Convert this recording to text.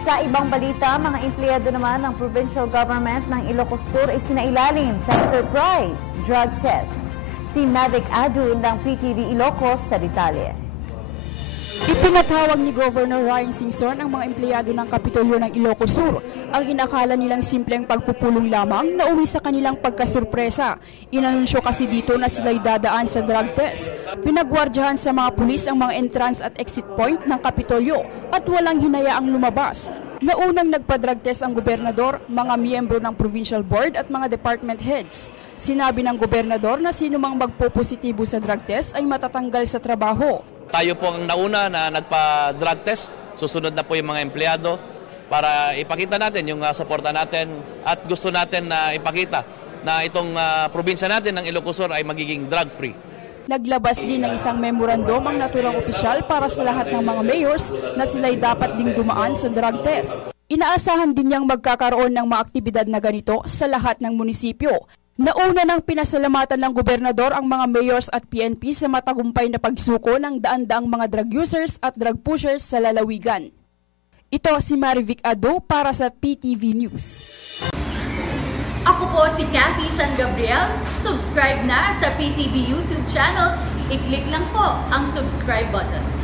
Sa ibang balita, mga empleyado naman ng provincial government ng Ilocos Sur ay sinailalim sa surprise drug test. Si Mavic Adu ng PTV Ilocos sa detalye. Ipinatawag ni Governor Ryan Singson ang mga empleyado ng Kapitolyo ng Ilocos Sur. Ang inakala nilang simpleng pagpupulong lamang na uwi sa kanilang pagkasurpresa. Inanunsyo kasi dito na sila'y dadaan sa drug test. Pinagwardyahan sa mga pulis ang mga entrance at exit point ng Kapitolyo at walang hinayaang lumabas. Naunang nagpa-drug test ang gobernador, mga miyembro ng provincial board at mga department heads. Sinabi ng gobernador na sino mang magpopositibo sa drug test ay matatanggal sa trabaho. Tayo po ang nauna na nagpa-drug test, susunod na po yung mga empleyado para ipakita natin yung suporta natin at gusto natin na ipakita na itong probinsya natin ng Ilocos Sur ay magiging drug-free. Naglabas din ng isang memorandum ang naturang opisyal para sa lahat ng mga mayors na sila'y dapat ding dumaan sa drug test. Inaasahan din niyang magkakaroon ng mga aktibidad na ganito sa lahat ng munisipyo. Nauna nang pinasalamatan ng gobernador ang mga mayors at PNP sa matagumpay na pagsuko ng daan-daang mga drug users at drug pushers sa lalawigan. Ito si Marivic Ado para sa PTV News. Ako po si Cathy San Gabriel. Subscribe na sa PTV YouTube channel. I-click lang po ang subscribe button.